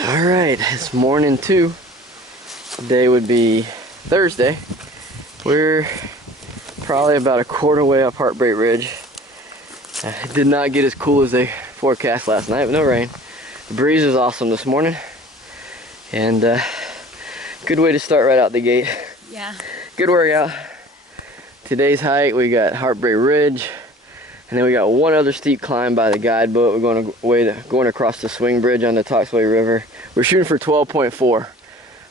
Alright, it's morning 2. Today would be Thursday. We're probably about a quarter way up Heartbreak Ridge. It did not get as cool as they forecast last night, but no rain. The breeze is awesome this morning. And good way to start right out the gate. Yeah. Good workout. Today's hike, we got Heartbreak Ridge. And then we got one other steep climb by the guide boat. We're going across the swing bridge on the Toxway River. We're shooting for 12.4. I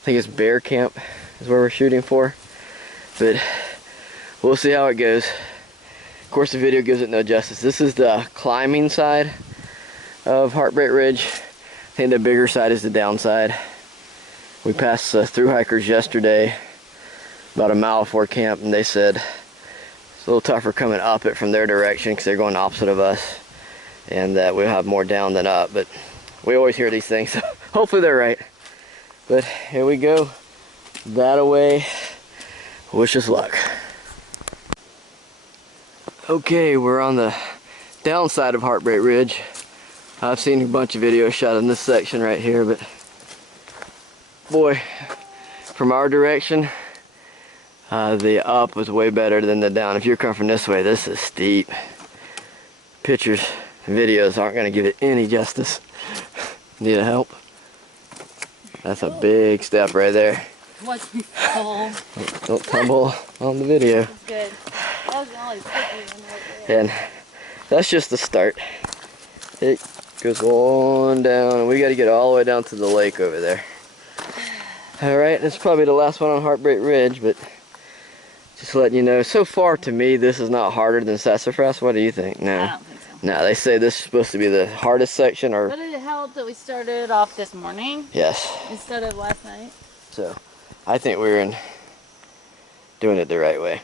think it's Bear Camp is where we're shooting for. But we'll see how it goes. Of course, the video gives it no justice. This is the climbing side of Heartbreak Ridge. I think the bigger side is the downside. We passed Thru-Hikers yesterday, about a mile before camp, and they said it's a little tougher coming up it from their direction because they're going opposite of us, and that we'll have more down than up. But we always hear these things, so hopefully they're right. But here we go, that away. Wish us luck. Okay, we're on the downside of Heartbreak Ridge. I've seen a bunch of videos shot in this section right here, but boy, from our direction, the up was way better than the down. If you're coming from this way, this is steep. Pictures and videos aren't going to give it any justice. Need a help? That's a big step right there. Watch me fall. Don't tumble on the video. That's good. That was the only sticky one right there. And that's just the start. It goes on down, and we got to get all the way down to the lake over there. Alright, this is probably the last one on Heartbreak Ridge, but just letting you know, so far to me, this is not harder than Sassafras. What do you think? No. I don't think so. No, they say this is supposed to be the hardest section. But it helped that we started off this morning. Yes. Instead of last night. So, I think we're doing it the right way.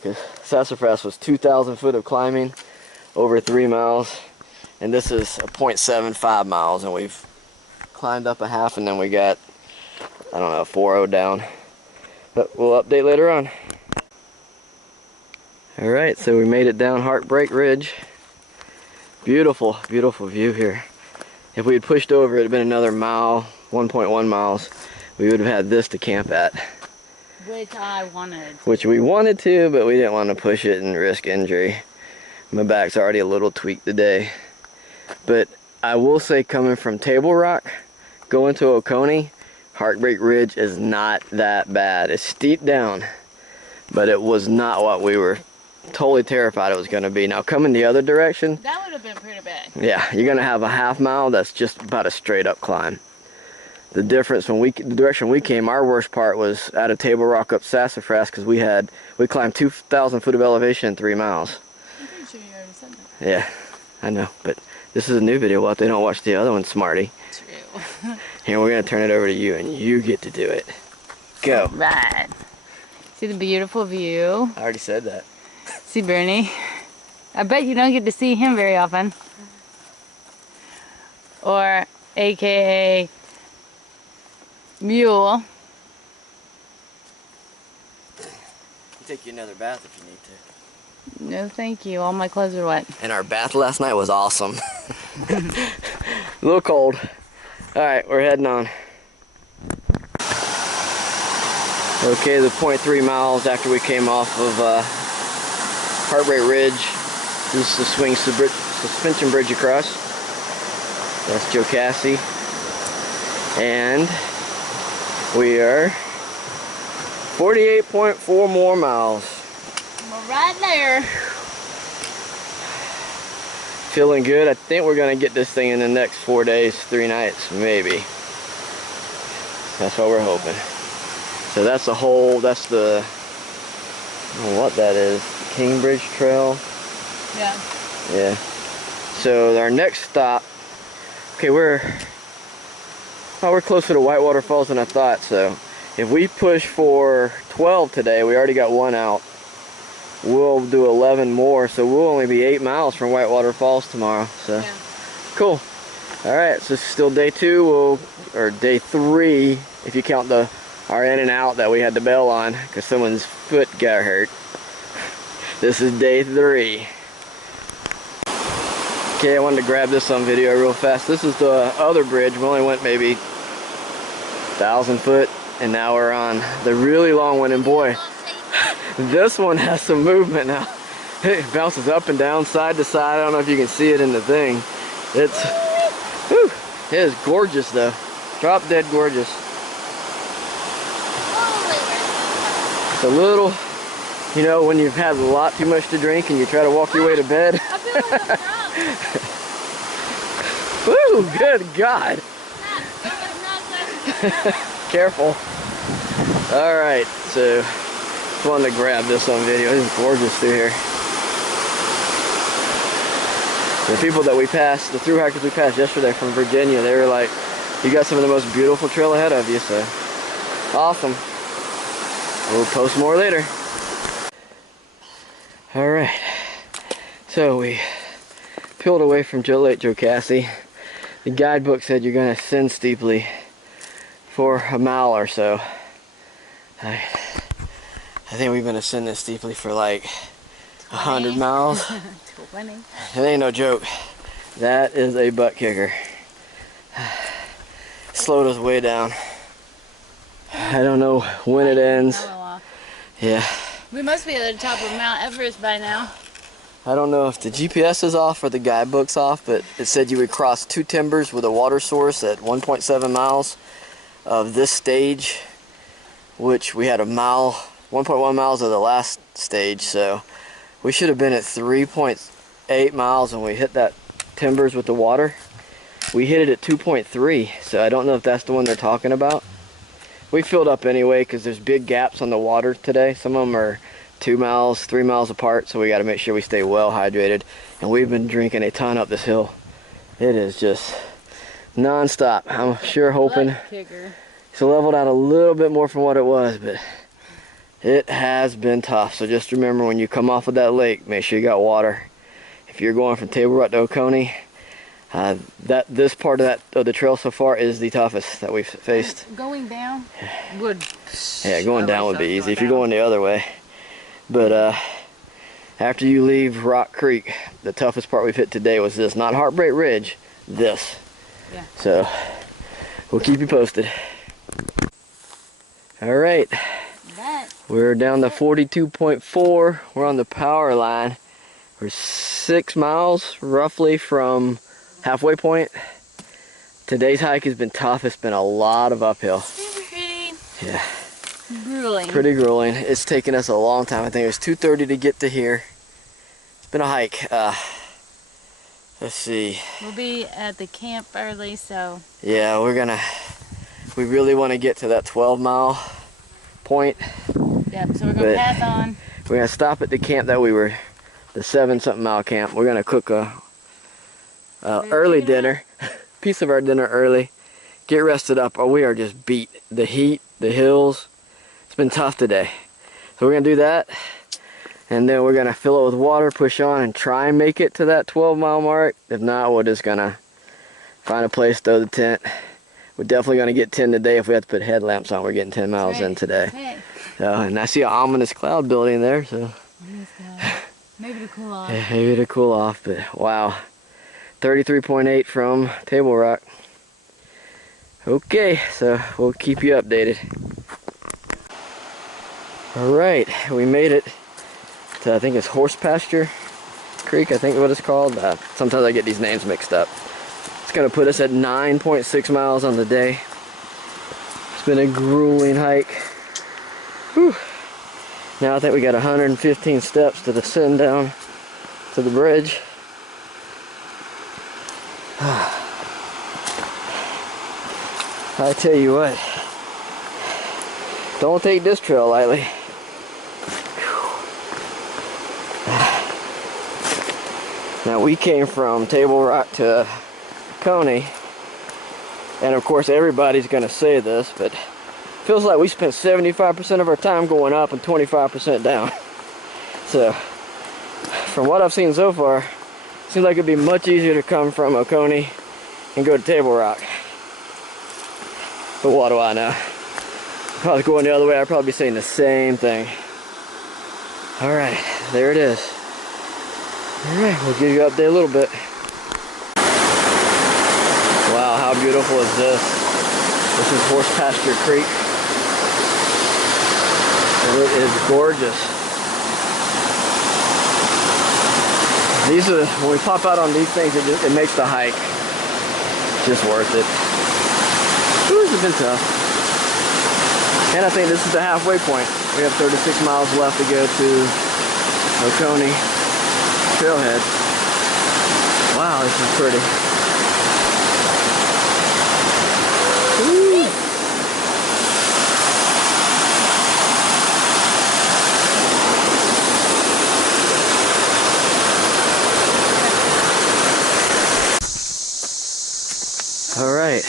Because Sassafras was 2,000 foot of climbing, over 3 miles. And this is a 0.75 miles, and we've climbed up a half, and then we got, I don't know, 4.0 down. But we'll update later on. Alright, so we made it down Heartbreak Ridge. Beautiful, beautiful view here. If we had pushed over, it would have been another mile, 1.1 miles. We would have had this to camp at. Which I wanted. Which we wanted to, but we didn't want to push it and risk injury. My back's already a little tweaked today. But I will say, coming from Table Rock, going to Oconee, Heartbreak Ridge is not that bad. It's steep down, but it was not what we were totally terrified it was going to be. Now coming the other direction, that would have been pretty bad. Yeah, you're going to have a half mile that's just about a straight up climb. The difference when the direction we came, our worst part was out of Table Rock up Sassafras, because we climbed 2,000 foot of elevation in 3 miles. I'm pretty sure you already said that. Yeah, I know, but this is a new video. Well, if they don't watch the other one, smarty. True. Here, we're going to turn it over to you, and you get to do it. Go. Right. See the beautiful view. I already said that. See Bernie. I bet you don't get to see him very often. Or AKA Mule. I'll take you another bath if you need to. No thank you, all my clothes are wet. And our bath last night was awesome. A little cold. Alright, we're heading on. Okay, the 0.3 miles after we came off of Heartbreak Ridge. This is the swing suspension bridge across. That's Joe Cassie. And we are 48.4 more miles. We're right there. Feeling good. I think we're going to get this thing in the next 4 days, 3 nights, maybe. That's what we're hoping. So that's the whole, that's the, I don't know what that is, Kingbridge Trail. Yeah. Yeah. So our next stop, okay, we're closer to Whitewater Falls than I thought. So if we push for 12 today, we already got 1 out. We'll do 11 more, so we'll only be 8 miles from Whitewater Falls tomorrow. So yeah. Cool. All right, so still day 2, or day 3 if you count our in and out that we had to bail on because someone's foot got hurt. This is day 3. Okay, I wanted to grab this on video real fast. This is the other bridge. We only went maybe 1,000 foot, and now we're on the really long one, and boy, this one has some movement now. It bounces up and down, side to side. I don't know if you can see it in the thing. It's, whew, it is gorgeous though. Drop dead gorgeous. It's a little, you know, when you've had a lot too much to drink and you try to walk your way to bed. Woo, good God. Careful. Alright, so just wanted to grab this on video. This is gorgeous through here. The people that we passed, the thru-hikers we passed yesterday from Virginia, they were like, you got some of the most beautiful trail ahead of you, so awesome. We'll post more later. Alright, so we peeled away from Lake Jocassee. The guidebook said you're going to ascend steeply for a mile or so. I think we've been ascending steeply for like 100 miles. 20. It ain't no joke. That is a butt kicker. Slowed us way down. I don't know when it ends. Yeah. We must be at the top of Mount Everest by now. I don't know if the GPS is off or the guidebook's off, but it said you would cross 2 timbers with a water source at 1.7 miles of this stage, which we had a mile, 1.1 miles of the last stage, so we should have been at 3.8 miles when we hit that timbers with the water. We hit it at 2.3, so I don't know if that's the one they're talking about. We filled up anyway because there's big gaps on the water today. Some of them are 2 miles, 3 miles apart, so we got to make sure we stay well hydrated. And we've been drinking a ton up this hill. It is just non-stop. I'm sure hoping it's leveled out a little bit more from what it was, but it has been tough. So just remember, when you come off of that lake, make sure you got water. If you're going from Table Rock to Oconee, this part of the trail so far is the toughest that we've faced. Going down would. Yeah, going down would be easy if you're going the other way. But after you leave Rock Creek, the toughest part we've hit today was this. Not Heartbreak Ridge, this. Yeah. So we'll keep you posted. All right. We're down to 42.4. We're on the power line. We're 6 miles roughly from halfway point. Today's hike has been tough. It's been a lot of uphill. Yeah. Grueling. Pretty grueling. It's taken us a long time. I think it was 2:30 to get to here. It's been a hike. Let's see. We'll be at the camp early, so. Yeah, we really want to get to that 12-mile point. Yep, so we're going to pass on. We're going to stop at the camp that we were, the 7-something mile camp. We're going to cook a early dinner, piece of our dinner early, get rested up, or we are just beat. The heat, the hills, it's been tough today. So we're going to do that, and then we're going to fill it with water, push on, and try and make it to that 12-mile mark. If not, we're just going to find a place, throw the tent. We're definitely going to get 10 today. If we have to put headlamps on, we're getting 10 miles in today. Okay. So, and I see an ominous cloud building there, so maybe to cool off. yeah, maybe to cool off, but wow. 33.8 from Table Rock. Okay, so we'll keep you updated. Alright, we made it to, I think it's Horse Pasture Creek, I think is what it's called. Sometimes I get these names mixed up. It's going to put us at 9.6 miles on the day. It's been a grueling hike. Whew. Now I think we got 115 steps to descend down to the bridge. I tell you what, don't take this trail lightly. Now we came from Table Rock to Coney, and of course everybody's gonna say this, but feels like we spent 75% of our time going up and 25% down. So from what I've seen so far, it seems like it'd be much easier to come from Oconee and go to Table Rock. But what do I know? If I was going the other way, I'd probably be saying the same thing. Alright, there it is. Alright, we'll give you an update a little bit. how beautiful is this? This is Horse Pasture Creek. And it is gorgeous. These are, when we pop out on these things, it makes the hike just worth it. Ooh, this has been tough. And I think this is the halfway point. We have 36 miles left to go to Oconee Trailhead. Wow, this is pretty. Woo. All right,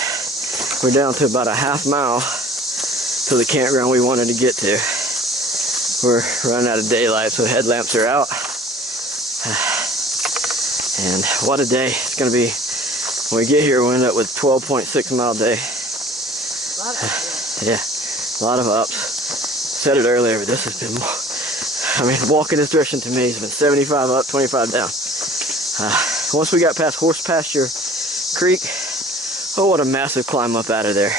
we're down to about a half mile to the campground we wanted to get to. We're running out of daylight, so headlamps are out. And what a day it's gonna be. When we get here, we'll end up with 12.6 mile day. Yeah, a lot of ups. Said it earlier, but this has been more. I mean, walking this direction to me has been 75 up, 25 down. Once we got past Horse Pasture Creek, oh, what a massive climb up out of there.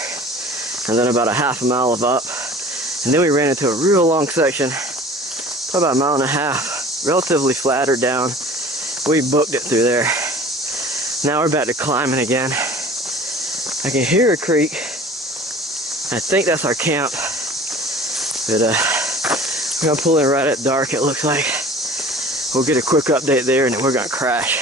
And then about a half a mile of up. And then we ran into a real long section, probably about a mile and a half, relatively flat or down. We booked it through there. Now we're back to climbing again. I can hear a creek. I think that's our camp. But we're gonna pull in right at dark, it looks like. We'll get a quick update there and then we're gonna crash.